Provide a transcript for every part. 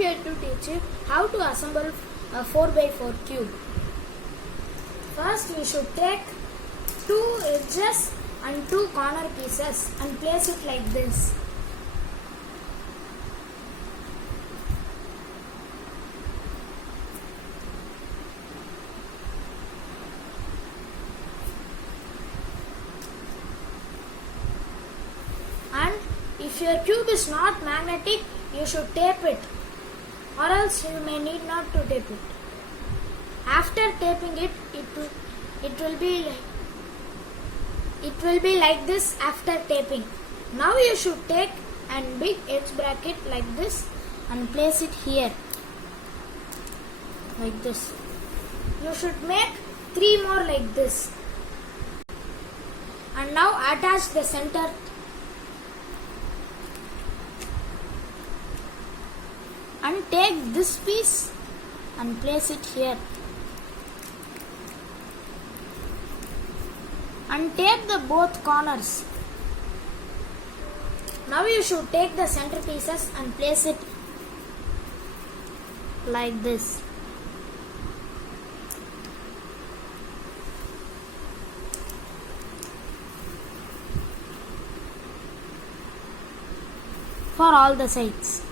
here to teach you how to assemble a 4x4 cube. First, we should take two edges and two corner pieces and place it like this. And if your cube is not magnetic, you should tape it, or else you may need not to tape it. After taping it, it will be like this after taping. Now you should take a big edge bracket like this and place it here like this. You should make 3 more like this. And now attach the center. And take this piece and place it here. And tape the both corners. Now you should take the center pieces and place it like this. For all the sides.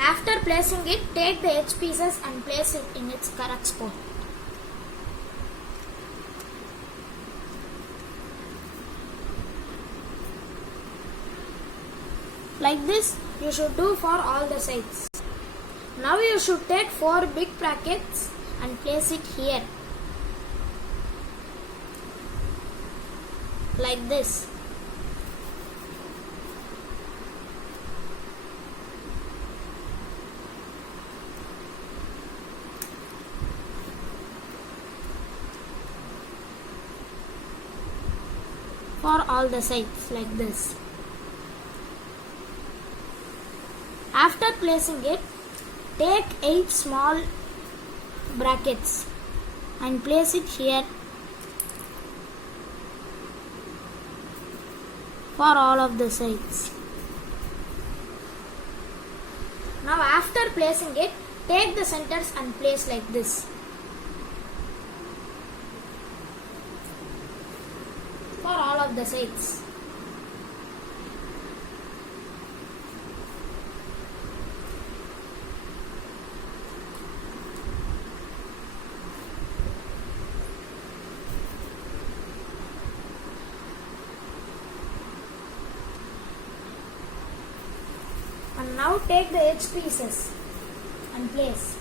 After placing it, take the edge pieces and place it in its correct spot. Like this, you should do for all the sides. Now you should take 4 big brackets and place it here. Like this. For all the sides like this. After placing it, take 8 small brackets and place it here for all of the sides. Now after placing it, take the centers and place like this. For all of the sides. And now take the edge pieces and place.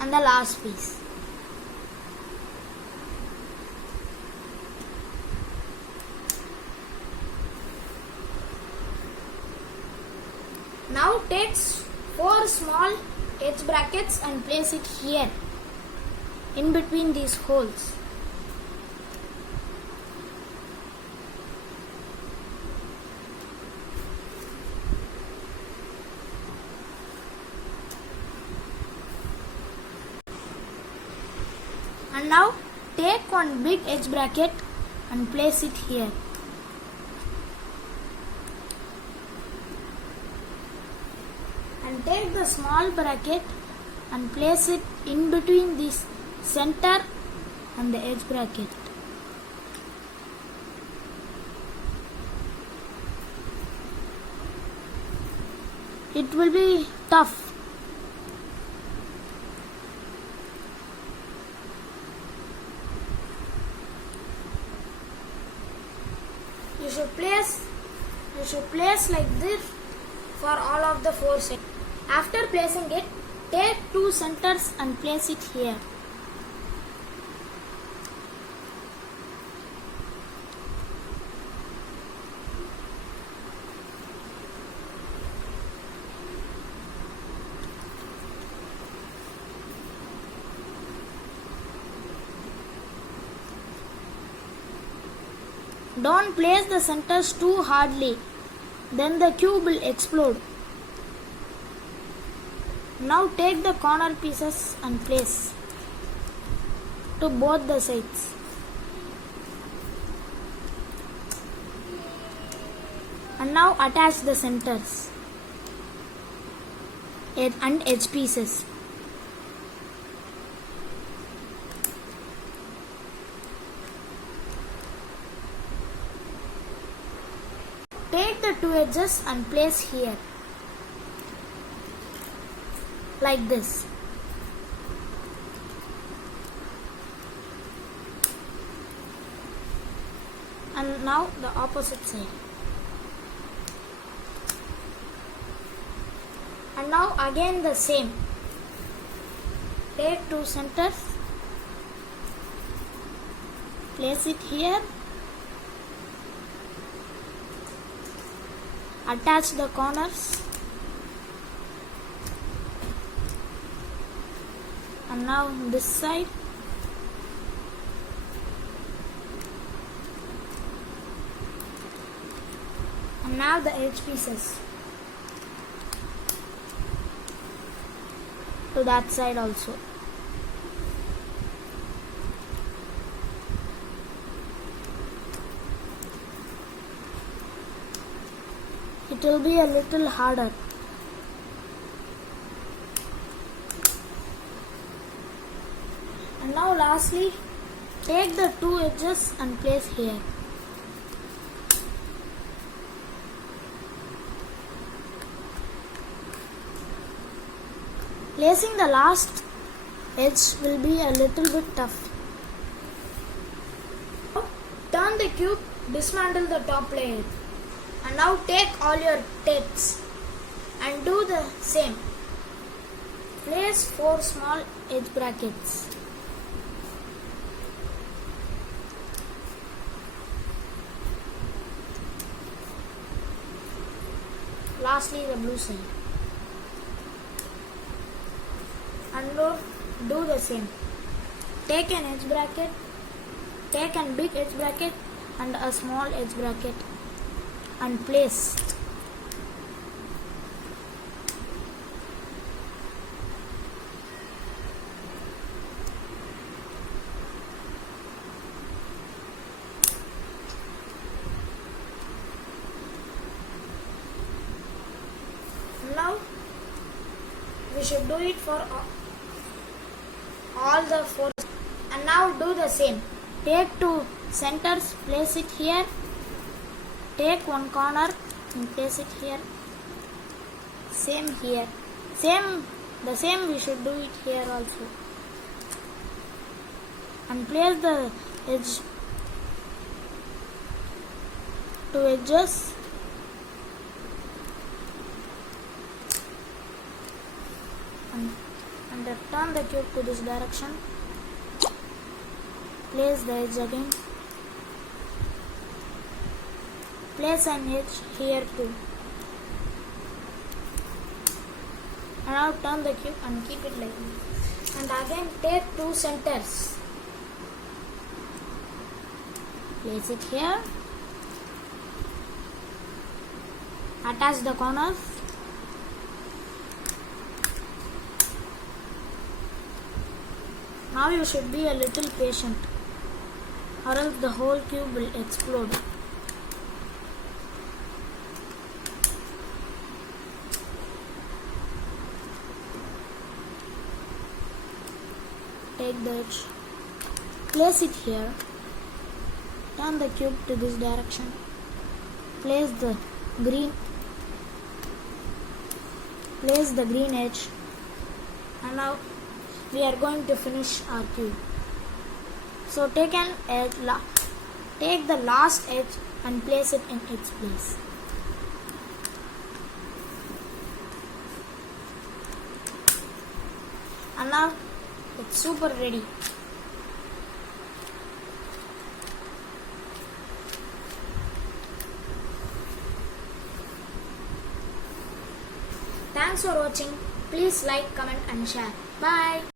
And the last piece. Now take 4 small edge brackets and place it here in between these holes. And now take one big edge bracket and place it here. And take the small bracket and place it in between this center and the edge bracket. It will be tough. You should place You should place like this for all of the 4 sides. After placing it, take 2 centers and place it here. Don't place the centers too hardly, then the cube will explode. Now take the corner pieces and place to both the sides. And now attach the centers and edge pieces. Take the 2 edges and place here, like this. And now the opposite side. And now again the same. Take 2 centers, place it here. Attach the corners, and now this side, and now the edge pieces to that side also. It will be a little harder. And now lastly, take the 2 edges and place here. Placing the last edge will be a little bit tough. Turn the cube, dismantle the top layer. And now take all your tapes and do the same. Place 4 small edge brackets. Lastly, the blue side. And do the same. Take an edge bracket, take a big edge bracket and a small edge bracket and place. Now we should do it for all the 4. And now do the same. Take 2 centers, place it here. Take 1 corner and place it here. Same here. The same we should do it here also. And place the edge, 2 edges. And turn the cube to this direction. Place the edge again. Place an edge here too. And now turn the cube and keep it like this. And again take 2 centers. Place it here. Attach the corners. Now you should be a little patient, or else the whole cube will explode. Take the edge, place it here, turn the cube to this direction, place the green edge, and now we are going to finish our cube. So take the last edge and place it in its place. And now it's super ready. Thanks for watching. Please like, comment and share. Bye.